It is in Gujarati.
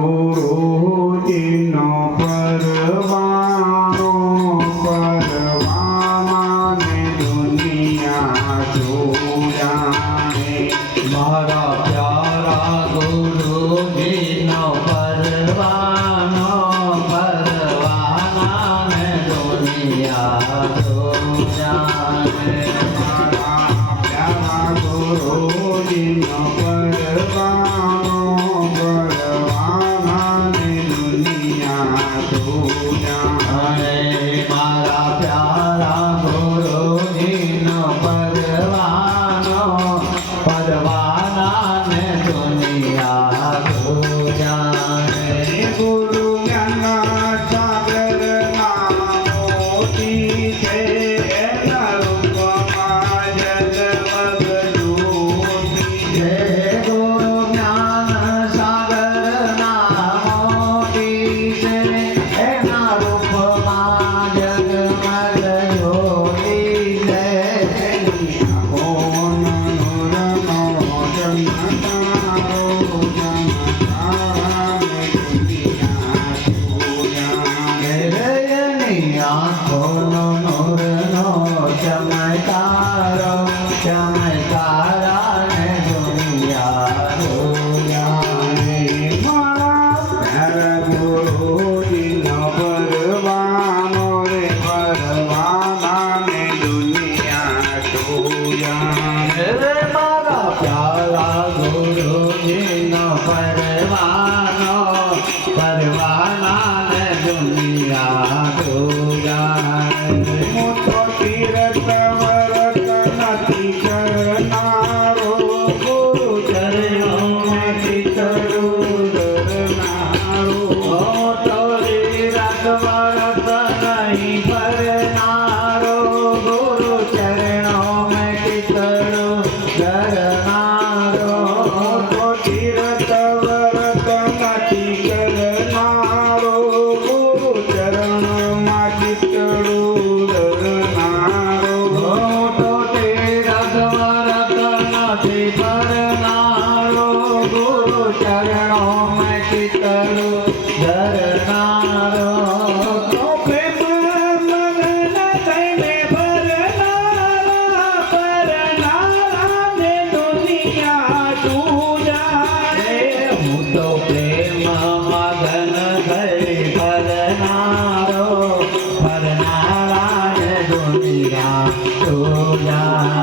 ગુરુજીનો પરવાનો પરવાને દુનિયા જોયાણે મારા પ્યારા ગુરુજીનો પરવાનો પરવાનાને દુનિયા જોયાણે મારા પ્યારા ગુરુજીનો પરવાનો પરવાનાને દુનિયા જોયાણે મારા પ્યારા ગુરુજીનો પરવાનો પરવાનાને દુનિયા જોયાણે ગુરુ જ્ઞાન સાગરના મોતી છે એના રૂપમાં જગમગ જ્યોતિ છે. ગુરુ જ્ઞાન સાગરના મોતી છે એના રૂપમાં જગમગ જ્યોતિ છે. એની આંખોનો નૂરનો ચમકારો ચમકારાને દુનિયા જોયાણે મારા પ્યારા ગુરુજીનો પરવાનો પરવાનાને દુનિયા જોયાણે મોટો તીરથ વરત નથી કરનારો ગુરુ ચરણોમાં ચિતરું ધરનારો મોટો વિરાટ વરત નહીં ભરનારો ગુરુ ચરણોમાં ચિતરું ધરનારો મોટો તીરથ વરત નથી કરનારો ગુરુ ચરણમાં ચિતરું ધરનારો મોટો તીરથ વરત નથી ભરનારો ગુરુ ચરણોમાં